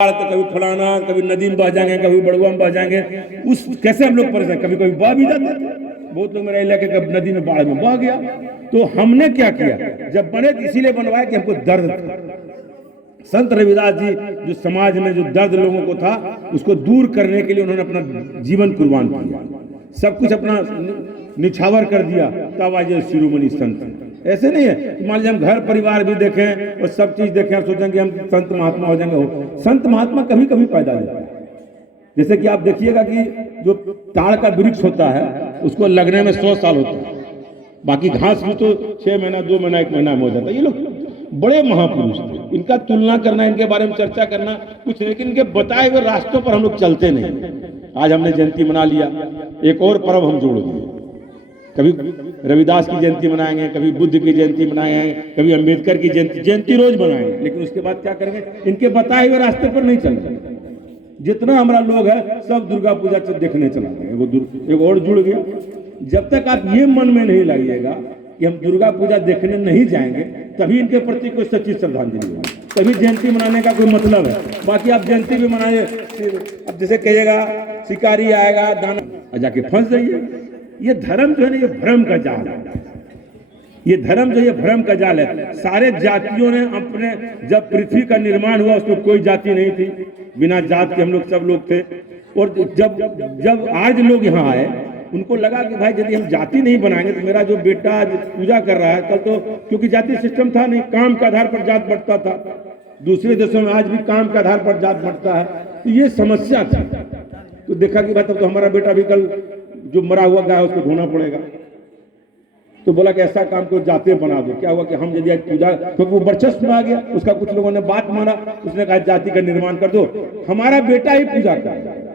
तो कभी फलाना, कभी नदी में बह जाएंगे, कभी बड़ुआ में बह जाएंगे। उस कैसे हम लोग परेशान, कभी कभी बह भी जाते। बहुत लोग मेरा इलाके कभी नदी में बाढ़ में बह गया। तो हमने क्या किया, जब बने इसीलिए बनवाया कि हमको दर्द था। संत रविदास जी जो समाज में जो दर्द लोगों को था उसको दूर करने के लिए उन्होंने अपना जीवन कुर्बान किया, सब कुछ अपना निछावर कर दिया, तब आज शिरोमणि संत। ऐसे नहीं है मान लीजिए हम घर परिवार भी देखें और सब चीज देखें, सोचेंगे हम संत महात्मा हो जाएंगे। हो संत महात्मा कभी कभी पैदा होता है। जैसे कि आप देखिएगा कि जो ताड़ का वृक्ष होता है उसको लगने में 100 साल होता है, बाकी घास भी तो 6 महीना 2 महीना 1 महीना में हो जाता है। ये लोग बड़े महापुरुष थे, इनका तुलना करना, इनके बारे में चर्चा करना कुछ, लेकिन इनके बताए हुए रास्तों पर हम लोग चलते नहीं। आज हमने जयंती मना लिया, एक और पर्व हम जोड़ दिए, कभी रविदास की जयंती मनाएंगे, कभी बुद्ध की जयंती मनाएंगे, कभी अंबेडकर की जयंती रोज मनाएंगे, लेकिन उसके बाद क्या करेंगे, इनके बताए हुए रास्ते पर नहीं चलेंगे। जितना हमारा लोग है सब दुर्गा पूजा देखने चला गए, एक और जुड़ गया। जब तक आप ये मन में नहीं लाइएगा कि हम दुर्गा पूजा देखने नहीं जाएंगे, तभी इनके प्रति कोई सच्ची श्रद्धांजलि होगी, तभी जयंती मनाने का कोई मतलब है। बाकी आप जयंती भी मनाए, अब जैसे कहिएगा शिकारी आएगा दाना जाके फंस जाइए। ये धर्म जो है ना, ये भ्रम का जाल है। ये धर्म जो ये भ्रम का जाल है। सारे जातियों ने अपने, जब पृथ्वी का निर्माण हुआ उसमें कोई जाति नहीं थी, बिना जात के हम लोग सब लोग थे। और जब आज लोग यहाँ आए, उनको लगा कि भाई यदि हम जाति नहीं बनाएंगे तो मेरा जो बेटा आज पूजा कर रहा है कल तो, क्योंकि जाति सिस्टम था नहीं, काम के आधार पर जात बढ़ता था। दूसरे देशों में आज भी काम के आधार पर जात बढ़ता है, तो ये समस्या थी। तो देखा कि भाई तब तो हमारा बेटा भी कल जो मरा हुआ गाय उसको ढूंढना पड़ेगा। तो बोला कि ऐसा काम को जाते बना दो। क्या हुआ कि हम यदि पूजा, तो वो वर्चस्व में आ गया, उसका कुछ लोगों ने बात माना, उसने कहा जाति का निर्माण कर दो, हमारा बेटा ही पूजा कर।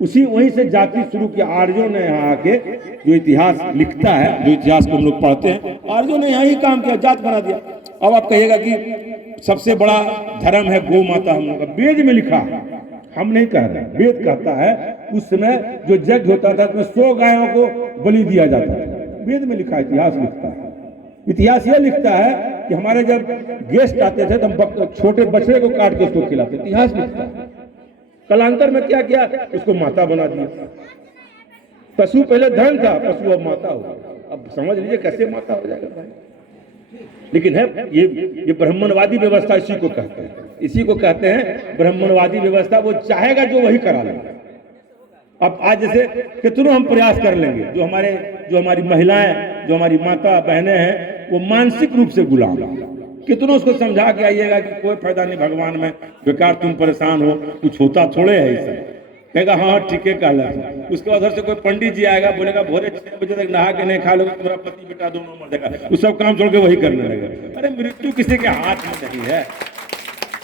उसी वहीं से जाति शुरू किया। आर्यों ने यहाँ आके जो इतिहास लिखता है, जो इतिहास को हम लोग पढ़ते हैं, आर्यों ने यहाँ ही काम किया, जात बना दिया। अब आप कहिएगा कि सबसे बड़ा धर्म है गौ माता, हम लोग का वेद में लिखा है, हम नहीं कह रहे, वेद कहता है उस समय जो यज्ञ होता था उसमें 100 गायों को बलि दिया जाता था। वेद में लिखा है, इतिहास लिखता है। इतिहास यह लिखता है कि हमारे जब गेस्ट आते थे तो हम छोटे बछड़े को काट के उसको खिलाते। इतिहास लिखता है। कालांतर में क्या किया, उसको माता बना दिया। पशु पहले धन था, पशु अब माता हो गया। अब समझ लीजिए कैसे माता हो जाएगा भाई। लेकिन है ये ब्राह्मणवादी व्यवस्था, इसी को कहते हैं, इसी को कहते हैं ब्राह्मणवादी व्यवस्था। वो चाहेगा जो वही करा लेगा। अब आज जैसे कितनों हम प्रयास कर लेंगे, जो हमारी महिलाएं, जो हमारी माता बहनें हैं, वो मानसिक रूप से गुलाम है। कितनों उसको समझा के आइएगा कि कोई फायदा नहीं भगवान में, बेकार तुम परेशान हो, कुछ होता थोड़े है इसे। कहेगा हाँ ठीक है कहला। उसके बाद उधर से कोई पंडित जी आएगा, बोलेगा भोरे 6 बजे तक नहा के नहीं खा लोगे, तुम्हारा पति बेटा दोनों मर जाएगा। उस सब काम छोड़ के वही करने लगेगा। अरे मृत्यु किसी के हाथ में नहीं है।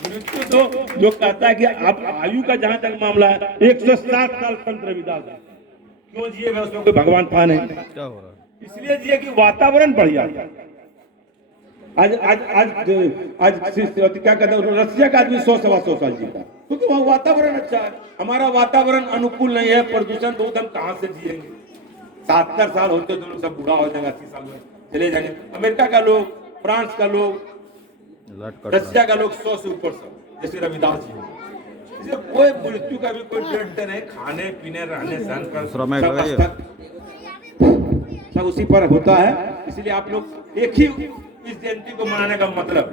मृत्यु तो जो कहता है कि आप आयु का जहां तक मामला है 107 साल संत रविदास क्यों जिए, उसमें कोई भगवान था नहीं, इसलिए जिए कि वातावरण बढ़िया था। आज आज आज आज क्या कहते हैं, रसिया का आदमी 100-125 साल जीता, क्योंकि वहाँ वातावरण अच्छा है। हमारा वातावरण अनुकूल नहीं है, प्रदूषण बहुत, हम कहाँ से जिएंगे। 70 साल होते तो लोग सब बूढ़ा हो जाएगा, 80 साल में चले जाएंगे। अमेरिका का लोग, फ्रांस का लोग, रसिया का लोग 100 से ऊपर सब, जैसे रविदास जी। इसलिए कोई मृत्यु का भी कोई डेट नहीं, खाने पीने रहने सहन कर सब उसी पर होता है। इसलिए आप लोग एक ही इस जयंती को मनाने का मतलब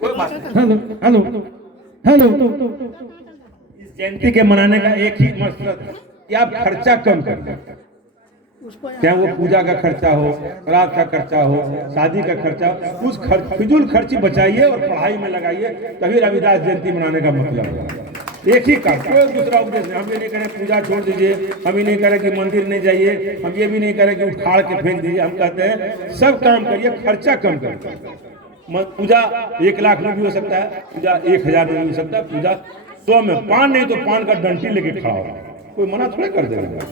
कोई बात नहीं। हेलो इस जयंती के मनाने का एक ही मकसद है कि आप खर्चा कम करें। क्या वो पूजा का खर्चा हो, रात का खर्चा हो, शादी का खर्चा, उस फिजूल खर्ची बचाइए और पढ़ाई में लगाइए, तभी रविदास जयंती मनाने का मतलब है। एक ही काम, कोई दूसरा उद्देश्य नहीं। हम ये नहीं करें पूजा छोड़ दीजिए, हम ये नहीं करें कि मंदिर नहीं जाइए, हम ये भी नहीं करें कि उखाड़ के फेंक दीजिए। हम कहते हैं सब काम करिए, खर्चा कम करिए। पूजा 1 लाख में भी हो सकता है, पूजा 1000 में भी हो सकता है, पूजा 100 में। पान नहीं तो पान का डंटी लेके खड़ा हो, कोई मना थोड़ा कर देगा।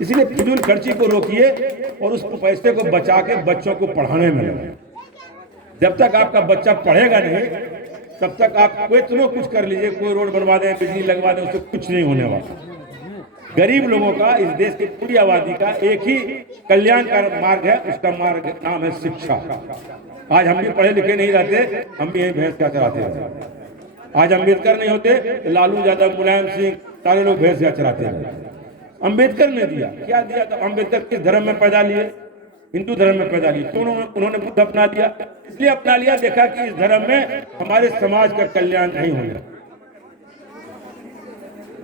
इसलिए फिजूल खर्ची को रोकिए और उस पैसे को बचा के बच्चों को पढ़ाने में लगाए। जब तक आपका बच्चा पढ़ेगा नहीं तब तक आप कोई इतना कुछ कर लीजिए, कोई रोड बनवा दें, बिजली लगवा दें, उससे कुछ नहीं होने वाला। गरीब लोगों का, इस देश की पूरी आबादी का एक ही कल्याण का मार्ग है, उसका मार्ग नाम है शिक्षा। आज हम भी पढ़े लिखे नहीं रहते, हम भी यही भैंस क्या चराते रहते। आज अम्बेडकर नहीं होते तो लालू यादव, मुलायम सिंह, सारे लोग भैंस क्या चराते रहते। अम्बेडकर ने दिया, क्या दिया? तो अम्बेडकर किस धर्म में पैदा लिए? हिंदू धर्म में पैदा लिए। क्यों उन्होंने बुद्ध अपना लिया? इसलिए अपना लिया, देखा कि इस धर्म में हमारे समाज का कल्याण नहीं होगा।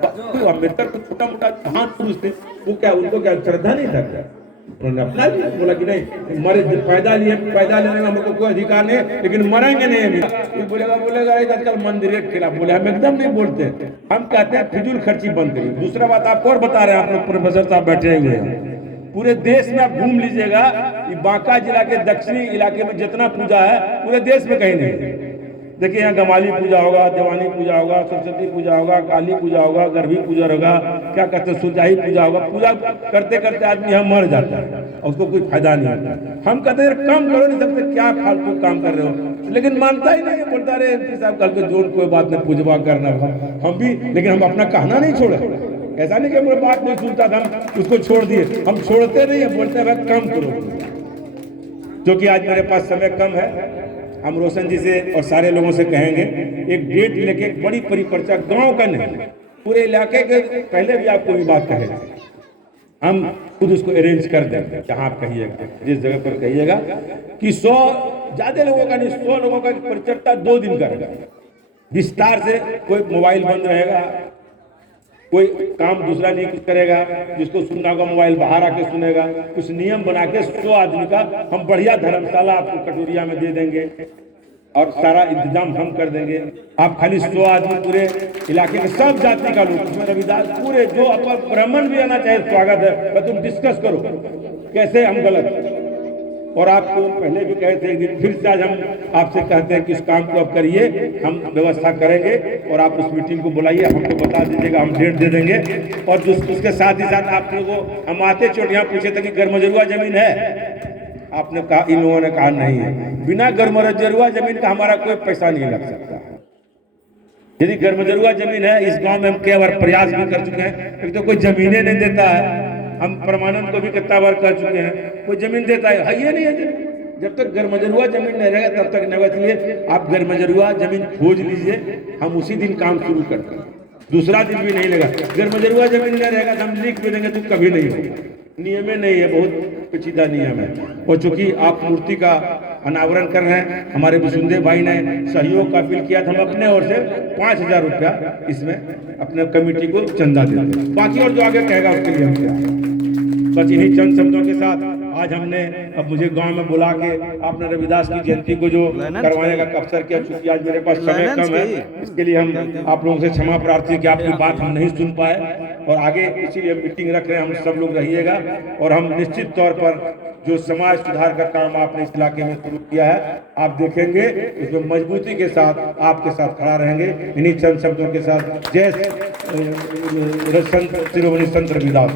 तो अम्बेडकर को छोटा मोटा महान पुरुष थे, वो क्या, उनको क्या श्रद्धा नहीं था क्या? उन्होंने अपना लिया, बोला कि नहीं, मरे पैदा लिए, पैदा लेने में हमको कोई अधिकार नहीं, लेकिन मरेंगे नहीं अभी। बोलेगा आजकल मंदिर के खिलाफ बोले, हम एकदम नहीं बोलते। हम कहते हैं फिजूल खर्ची बंद करिए। दूसरा बात आपको और बता रहे हैं, आप लोग प्रोफेसर साहब बैठे हुए हैं, पूरे देश में आप घूम लीजिएगा, बांका जिला के दक्षिणी इलाके में जितना पूजा है पूरे देश में कहीं नहीं। देखिए यहाँ गमाली पूजा होगा, देवानी पूजा होगा, सरस्वती पूजा होगा, काली पूजा होगा, गर्भी पूजा होगा, क्या कहते हैं सुरजाई पूजा होगा। पूजा करते करते आदमी यहाँ मर जाता है और उसको कोई फायदा नहीं होता। हम कहते हैं कम करो, नहीं सबसे क्या फालतू काम कर रहे हो, लेकिन मानता ही नहीं, बोलता रहे साहब कल के जोड़ कोई बात नहीं, पूजवा करना हम भी, लेकिन हम अपना कहना नहीं छोड़े। ऐसा नहीं कि हमारी बात नहीं सुनता था हम उसको छोड़ दिए, हम छोड़ते नहीं है, बोलते हैं कम करो। क्योंकि आज मेरे पास समय कम है, हम रोशन जी से और सारे लोगों से कहेंगे एक डेट लेके एक बड़ी परिचर्चा, गांव का नहीं पूरे इलाके के, पहले भी आपको भी बात कहेंगे, हम खुद उसको अरेंज कर देंगे। जहां आप कहिएगा, जिस जगह पर कहिएगा कि 100 ज्यादा लोगों का नहीं, 100 लोगों का परिचर्चा 2 दिन करेगा विस्तार से। कोई मोबाइल बंद रहेगा, कोई काम दूसरा नहीं कुछ करेगा, जिसको सुनना होगा मोबाइल बाहर आके सुनेगा। कुछ नियम बना के 100 आदमी का हम बढ़िया धर्मशाला आपको कटोरिया में दे देंगे और सारा इंतजाम हम कर देंगे। आप खाली 100 आदमी पूरे इलाके के सब जाति का लोग, उसमें रविदास पूरे जो अपन ब्राह्मण भी आना चाहे स्वागत है, तो तुम डिस्कस करो कैसे हम गलत। और आपको पहले भी कहे थे, एक दिन फिर से आज हम आपसे कहते हैं कि इस काम को अब करिए, हम व्यवस्था करेंगे और आप उस मीटिंग को बुलाइए, हमको बता दीजिएगा, हम डेट दे देंगे। और उसके साथ ही साथ आप लोगों को हम आते चोट यहाँ पूछे थे कि गर्मजरुआ जमीन है, आपने कहा, इन लोगों ने कहा नहीं है। बिना गर्मजरुआ जमीन का हमारा कोई पैसा नहीं लग सकता। यदि गर्मजरुआ जमीन है, इस गाँव में हम कई बार प्रयास भी कर चुके हैं, एक तो कोई जमीनें नहीं देता है। हम परमानंद को भी कितना बार कर चुके हैं, कोई जमीन देता है ये नहीं है। जब तक गर्मजरुआ जमीन नहीं रहेगा तब तक नहीं होगा। इसलिए आप गर्मजरुआ जमीन खोज लीजिए, हम उसी दिन काम शुरू करते हैं, दूसरा दिन भी नहीं लेगा। गर्मजरुआ जमीन नहीं रहेगा तो हम लिख भी देंगे तो कभी नहीं होगा। नियम नहीं है, बहुत पेचीदा नियम है। और चूंकि आप मूर्ति का अनावरण कर रहे हैं, हमारे विशुनदेव भाई ने सहयोग का अपील किया था, हम अपने ओर से 5000 रुपया इसमें अपने कमेटी को चंदा देते हैं। बाकी और जो आगे कहेगा उसके लिए हम क्या। बस इन्हीं चंद शब्दों के साथ आज हमने, अब मुझे गांव में बुला के आपने रविदास की जयंती को जो करवाने का अवसर किया, चूंकि आज मेरे पास समय कम है, इसके लिए हम आप लोगों से क्षमा प्रार्थी कि आपकी बात हम नहीं सुन पाए। और आगे इसीलिए मीटिंग रख रहे हैं, हम सब लोग रहिएगा और हम निश्चित तौर पर जो समाज सुधार का काम आपने इस इलाके में शुरू किया है, आप देखेंगे इसमें मजबूती के साथ आपके साथ खड़ा रहेंगे। इन्हीं चंद शब्दों के साथ जय श्री शिरोमणि संत रविदास।